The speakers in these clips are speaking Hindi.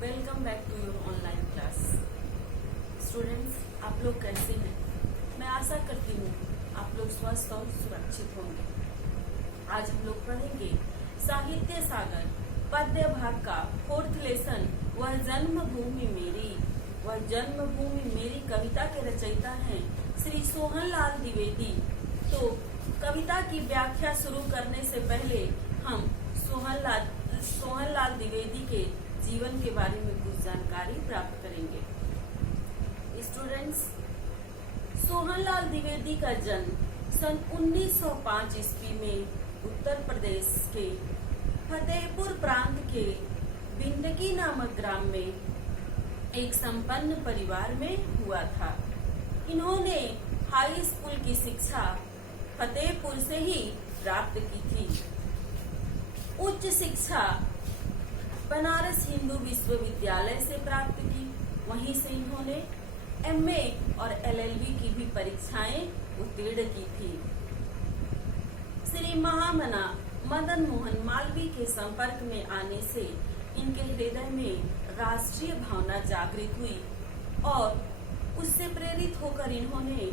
Welcome back to your online class. Students, आप लोग कैसे हैं? मैं आशा करती हूँ आप लोग स्वस्थ और सुरक्षित होंगे। आज हम लोग पढ़ेंगे साहित्य सागर पद्य भाग का 4th लेसन, वह जन्मभूमि मेरी। वह जन्मभूमि मेरी कविता के रचयिता हैं श्री सोहनलाल द्विवेदी। तो कविता की व्याख्या शुरू करने से पहले हम सोहनलाल द्विवेदी के जीवन के बारे में कुछ जानकारी प्राप्त करेंगे। स्टूडेंट्स, सोहनलाल द्विवेदी का जन्म सन 1905 ईस्वी में उत्तर प्रदेश के फतेहपुर प्रांत के बिंदकी नामक ग्राम में एक संपन्न परिवार में हुआ था। इन्होंने हाई स्कूल की शिक्षा फतेहपुर से ही प्राप्त की थी। उच्च शिक्षा बनारस हिंदू विश्वविद्यालय से प्राप्त की। वहीं से इन्होंने एमए और एलएलबी की भी परीक्षाएं उत्तीर्ण की थी। श्री महामना मदन मोहन मालवीय के संपर्क में आने से इनके हृदय में राष्ट्रीय भावना जागृत हुई और उससे प्रेरित होकर इन्होंने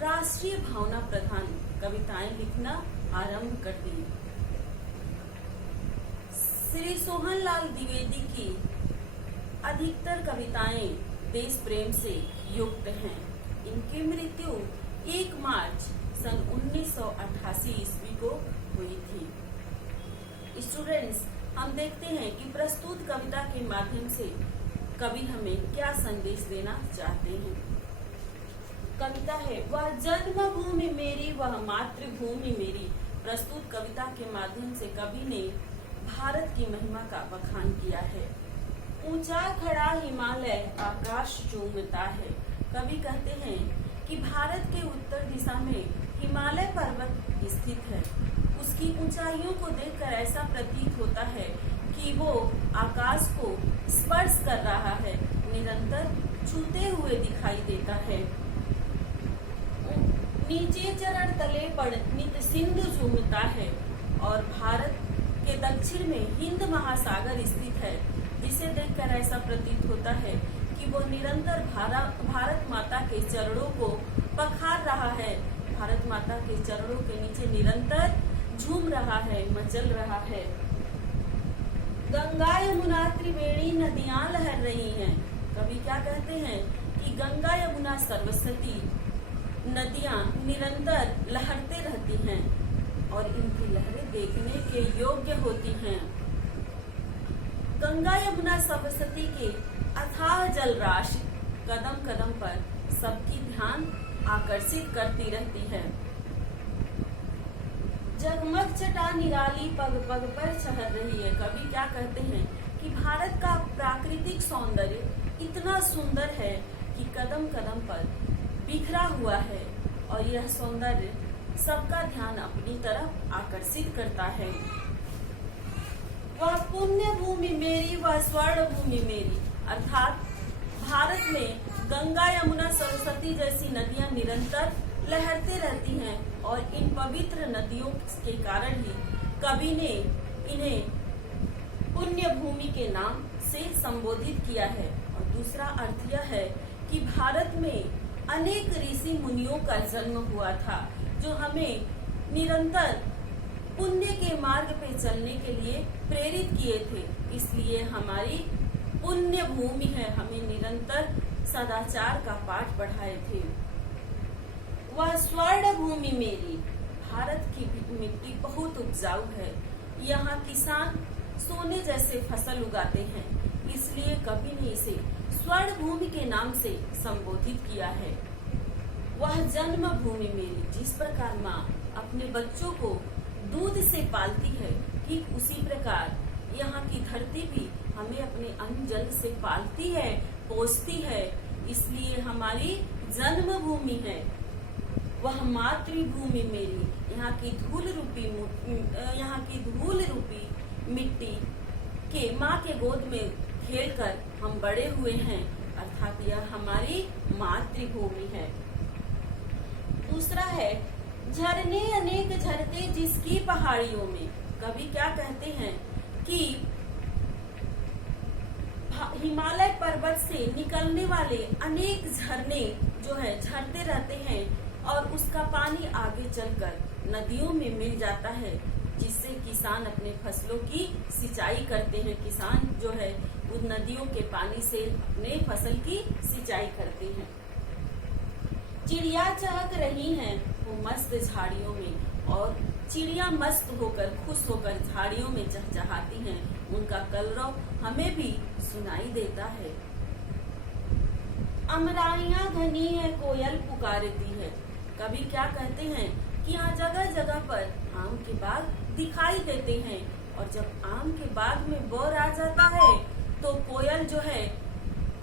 राष्ट्रीय भावना प्रधान कविताएं लिखना आरंभ कर दी। श्री सोहनलाल द्विवेदी की अधिकतर कविताएं देश प्रेम से युक्त हैं। इनकी मृत्यु 1 मार्च सन 1988 ईस्वी को हुई थी। स्टूडेंट्स, हम देखते हैं कि प्रस्तुत कविता के माध्यम से कवि हमें क्या संदेश देना चाहते हैं। कविता है वह जन्मभूमि मेरी, वह मातृभूमि मेरी। प्रस्तुत कविता के माध्यम से कवि ने भारत की महिमा का बखान किया है। ऊंचा खड़ा हिमालय आकाश चूमता है। कवि कहते हैं कि भारत के उत्तर दिशा में हिमालय पर्वत स्थित है। उसकी ऊंचाइयों को देखकर ऐसा प्रतीत होता है कि वो आकाश को स्पर्श कर रहा है, निरंतर छूते हुए दिखाई देता है। नीचे चरण तले पड़ नित सिंधु चूमता है और भारत के दक्षिण में हिंद महासागर स्थित है, जिसे देखकर ऐसा प्रतीत होता है कि वो निरंतर भारत माता के चरणों को पखार रहा है। भारत माता के चरणों के नीचे निरंतर झूम रहा है, मचल रहा है। गंगा यमुना त्रिवेणी नदियां लहर रही हैं। कवि क्या कहते हैं कि गंगा यमुना सरस्वती नदियां निरंतर लहरते रहती हैं और इनकी लहरें देखने के योग्य होती हैं। गंगा यमुना सरस्वती के अथाह जल राशि कदम कदम पर सबकी ध्यान आकर्षित करती रहती है। जगमग छटा निराली पग पग पर छहर रही है। कवि क्या कहते हैं कि भारत का प्राकृतिक सौंदर्य इतना सुंदर है कि कदम कदम पर बिखरा हुआ है और यह सौंदर्य सबका ध्यान अपनी तरफ आकर्षित करता है। वह पुण्य भूमि मेरी, वह स्वर्ण भूमि मेरी। अर्थात भारत में गंगा यमुना सरस्वती जैसी नदियां निरंतर लहरते रहती हैं और इन पवित्र नदियों के कारण ही कवि ने इन्हें पुण्य भूमि के नाम से संबोधित किया है। और दूसरा अर्थ यह है कि भारत में अनेक ऋषि मुनियों का जन्म हुआ था, जो हमें निरंतर पुण्य के मार्ग पे चलने के लिए प्रेरित किए थे। इसलिए हमारी पुण्य भूमि है, हमें निरंतर सदाचार का पाठ पढ़ाए थे। वह स्वर्ण भूमि मेरी। भारत की मिट्टी बहुत उपजाऊ है। यहाँ किसान सोने जैसे फसल उगाते हैं, इसलिए कवि ने इसे स्वर्ण भूमि के नाम से संबोधित किया है। वह जन्मभूमि मेरी। जिस प्रकार माँ अपने बच्चों को दूध से पालती है, ठीक उसी प्रकार यहाँ की धरती भी हमें अपने अन्न जल से पालती है, पोसती है। इसलिए हमारी जन्मभूमि है। वह मातृभूमि मेरी। यहाँ की धूल रूपी मिट्टी के माँ के गोद में खेलकर हम बड़े हुए हैं, अर्थात यह हमारी मातृभूमि है। दूसरा है झरने अनेक झरते जिसकी पहाड़ियों में। कवि क्या कहते हैं कि हिमालय पर्वत से निकलने वाले अनेक झरने जो है झरते रहते हैं और उसका पानी आगे चलकर नदियों में मिल जाता है, जिससे किसान अपने फसलों की सिंचाई करते हैं। किसान जो है उन नदियों के पानी से अपने फसल की सिंचाई करते हैं। चिड़िया चहक रही हैं वो मस्त झाड़ियों में, और चिड़िया मस्त होकर खुश होकर झाड़ियों में चहचहाती हैं। उनका कलरव हमें भी सुनाई देता है। अमराइयां घनी है कोयल पुकारती है। कवि क्या कहते हैं कि यहाँ जगह जगह पर आम के बाग दिखाई देते हैं, और जब आम के बाग में बौर आ जाता है तो कोयल जो है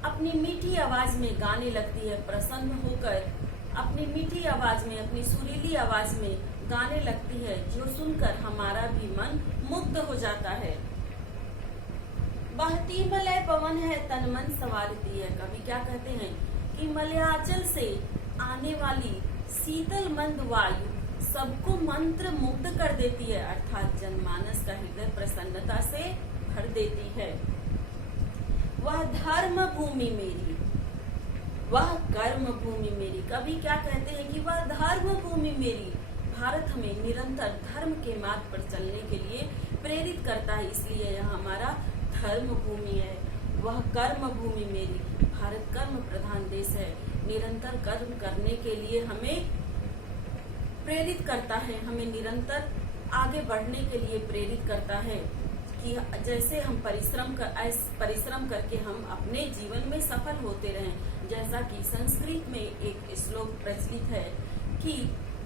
अपनी मीठी आवाज में गाने लगती है। प्रसन्न होकर अपनी मीठी आवाज में, अपनी सुरीली आवाज में गाने लगती है, जो सुनकर हमारा भी मन मुग्ध हो जाता है। बहती मलय पवन है तन मन संवारती है। कवि क्या कहते हैं कि मलयाचल से आने वाली शीतल मंद वायु सबको मंत्र मुग्ध कर देती है, अर्थात जनमानस का हृदय प्रसन्नता से भर देती है। वह धर्म भूमि मेरी, वह कर्म भूमि मेरी। कवि क्या कहते हैं कि वह धर्म भूमि मेरी। भारत हमें निरंतर धर्म के मार्ग पर चलने के लिए प्रेरित करता है, इसलिए यह हमारा धर्म भूमि है। वह कर्म भूमि मेरी। भारत कर्म प्रधान देश है, निरंतर कर्म करने के लिए हमें प्रेरित करता है, हमें निरंतर आगे बढ़ने के लिए प्रेरित करता है कि जैसे हम परिश्रम करके हम अपने जीवन में सफल होते रहें। जैसा कि संस्कृत में एक श्लोक प्रचलित है कि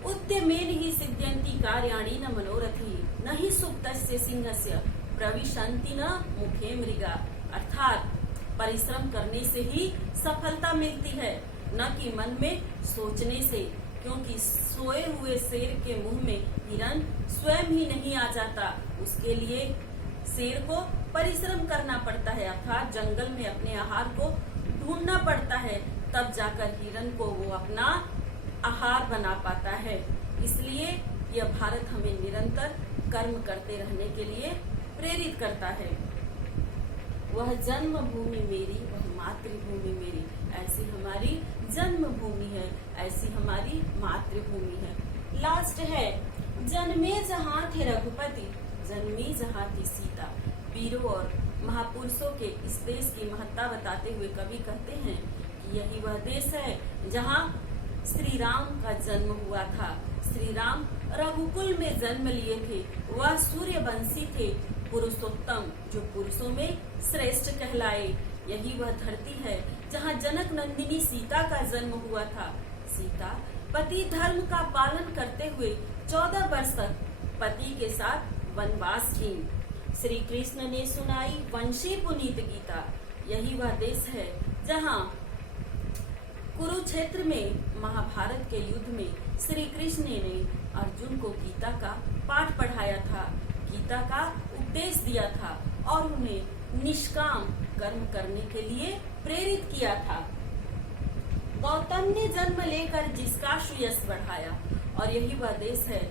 उद्यमेन ही सिद्ध्यन्ति कार्याणि न मनोरथी न ही सुप्तस्य सिंहस्य प्रविशन्ति न मुखे मृगा। अर्थात परिश्रम करने से ही सफलता मिलती है, न कि मन में सोचने से, क्योंकि सोए हुए शेर के मुंह में हिरन स्वयं ही नहीं आ जाता। उसके लिए शेर को परिश्रम करना पड़ता है, अर्थात जंगल में अपने आहार को ढूंढना पड़ता है, तब जाकर हिरन को वो अपना आहार बना पाता है। इसलिए यह भारत हमें निरंतर कर्म करते रहने के लिए प्रेरित करता है। वह जन्मभूमि मेरी, वह मातृभूमि मेरी। ऐसी हमारी जन्मभूमि है, ऐसी हमारी मातृभूमि है। लास्ट है, जन्मे जहाँ थे रघुपति, जन्मी जहाँ थी सीता। वीरों और महापुरुषों के इस देश की महत्ता बताते हुए कवि कहते हैं कि यही वह देश है जहाँ श्री राम का जन्म हुआ था। श्री राम रघुकुल में जन्म लिए थे। वह सूर्यवंशी थे, पुरुषोत्तम, जो पुरुषों में श्रेष्ठ कहलाए। यही वह धरती है जहाँ जनक नंदिनी सीता का जन्म हुआ था। सीता पति धर्म का पालन करते हुए 14 वर्ष तक पति के साथ वनवास की। श्री कृष्ण ने सुनाई वंशी पुनीत गीता। यही वह देश है जहाँ कुरुक्षेत्र में महाभारत के युद्ध में श्री कृष्ण ने अर्जुन को गीता का पाठ पढ़ाया था, गीता का उपदेश दिया था और उन्हें निष्काम कर्म करने के लिए प्रेरित किया था। गौतम ने जन्म लेकर जिसका यश बढ़ाया, और यही वह देश है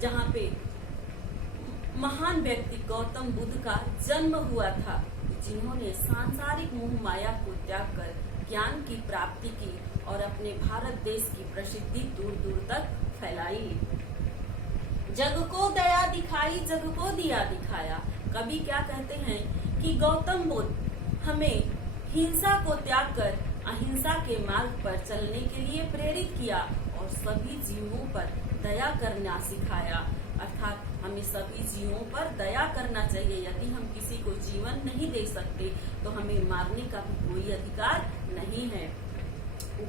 जहाँ पे महान व्यक्ति गौतम बुद्ध का जन्म हुआ था, जिन्होंने सांसारिक मोह माया को त्याग कर ज्ञान की प्राप्ति की और अपने भारत देश की प्रसिद्धि दूर दूर तक फैलाई। जग को दया दिखाई, जग को दिया दिखाया। कवि क्या कहते हैं कि गौतम बुद्ध हमें हिंसा को त्याग कर अहिंसा के मार्ग पर चलने के लिए प्रेरित किया और सभी जीवों पर दया करना सिखाया। अर्थात हमें सभी जीवों पर दया करना चाहिए। यदि हम किसी को जीवन नहीं दे सकते तो हमें मारने का भी कोई अधिकार नहीं है।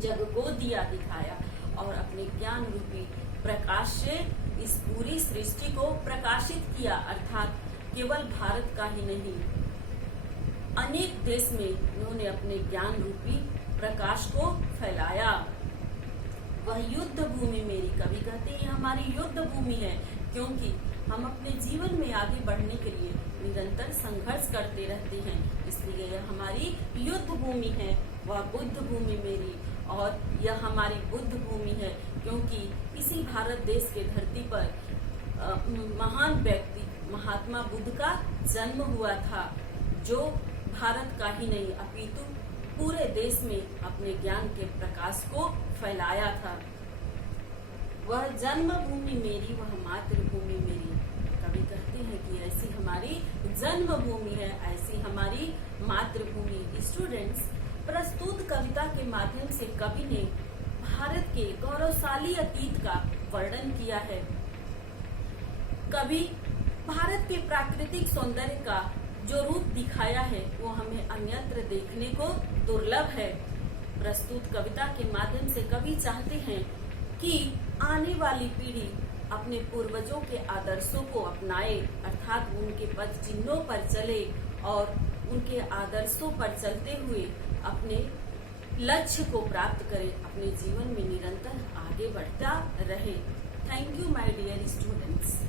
जग को दिया दिखाया और अपने ज्ञान रूपी प्रकाश से इस पूरी सृष्टि को प्रकाशित किया। अर्थात केवल भारत का ही नहीं, अनेक देश में उन्होंने अपने ज्ञान रूपी प्रकाश को फैलाया। वह युद्ध भूमि मेरी। कवि कहते हैं हमारी युद्ध भूमि है, क्योंकि हम अपने जीवन में आगे बढ़ने के लिए निरंतर संघर्ष करते रहते हैं, इसलिए यह हमारी युद्ध भूमि है। वह बुद्ध भूमि मेरी, और यह हमारी बुद्ध भूमि है, क्योंकि इसी भारत देश के धरती पर महान व्यक्ति महात्मा बुद्ध का जन्म हुआ था, जो भारत का ही नहीं अपितु पूरे देश में अपने ज्ञान के प्रकाश को फैलाया था। वह जन्मभूमि मेरी, वह मातृभूमि मेरी। कवि कहते हैं कि ऐसी हमारी जन्मभूमि है, ऐसी हमारी मातृभूमि। स्टूडेंट्स, प्रस्तुत कविता के माध्यम से कवि ने भारत के गौरवशाली अतीत का वर्णन किया है। कवि भारत के प्राकृतिक सौंदर्य का जो रूप दिखाया है वो हमें अन्यत्र देखने को दुर्लभ है। प्रस्तुत कविता के माध्यम से कवि चाहते हैं कि आने वाली पीढ़ी अपने पूर्वजों के आदर्शों को अपनाए, अर्थात उनके पद चिन्हों पर चले और उनके आदर्शों पर चलते हुए अपने लक्ष्य को प्राप्त करे, अपने जीवन में निरंतर आगे बढ़ता रहे। Thank you my dear students.